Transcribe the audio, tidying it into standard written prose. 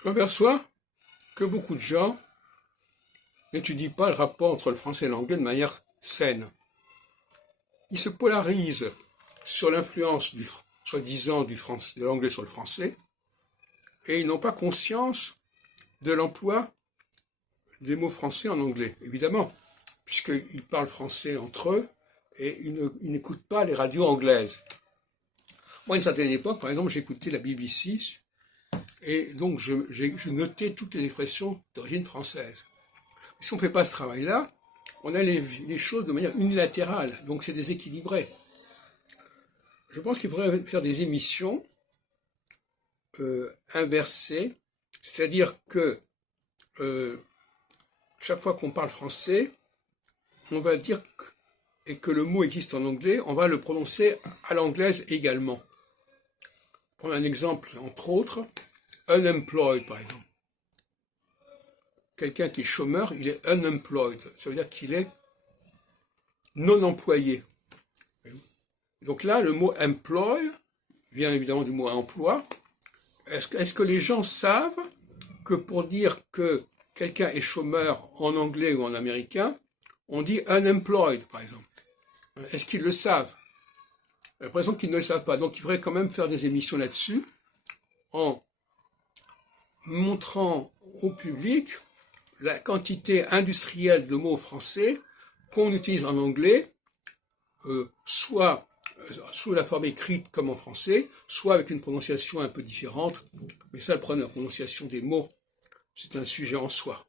Je m'aperçois que beaucoup de gens n'étudient pas le rapport entre le français et l'anglais de manière saine. Ils se polarisent sur l'influence soi-disant de l'anglais sur le français, et ils n'ont pas conscience de l'emploi des mots français en anglais, évidemment, puisqu'ils parlent français entre eux et ils n'écoutent pas les radios anglaises. Moi, à une certaine époque, par exemple, j'écoutais la BBC et donc je notais toutes les expressions d'origine française. Si on ne fait pas ce travail-là, on a les choses de manière unilatérale, donc c'est déséquilibré. Je pense qu'il faudrait faire des émissions inversées, c'est-à-dire que chaque fois qu'on parle français, on va dire et que le mot existe en anglais, on va le prononcer à l'anglaise également. Prendre un exemple, entre autres, unemployed par exemple. Quelqu'un qui est chômeur, il est unemployed, ça veut dire qu'il est non employé. Donc là, le mot employ vient évidemment du mot emploi. Est-ce que les gens savent que pour dire que quelqu'un est chômeur en anglais ou en américain, on dit unemployed, par exemple? Est-ce qu'ils le savent? J'ai l'impression qu'ils ne le savent pas. Donc il faudrait quand même faire des émissions là-dessus en montrant au public la quantité industrielle de mots français qu'on utilise en anglais, soit sous la forme écrite comme en français, soit avec une prononciation un peu différente. Mais ça, le problème de la prononciation des mots, c'est un sujet en soi.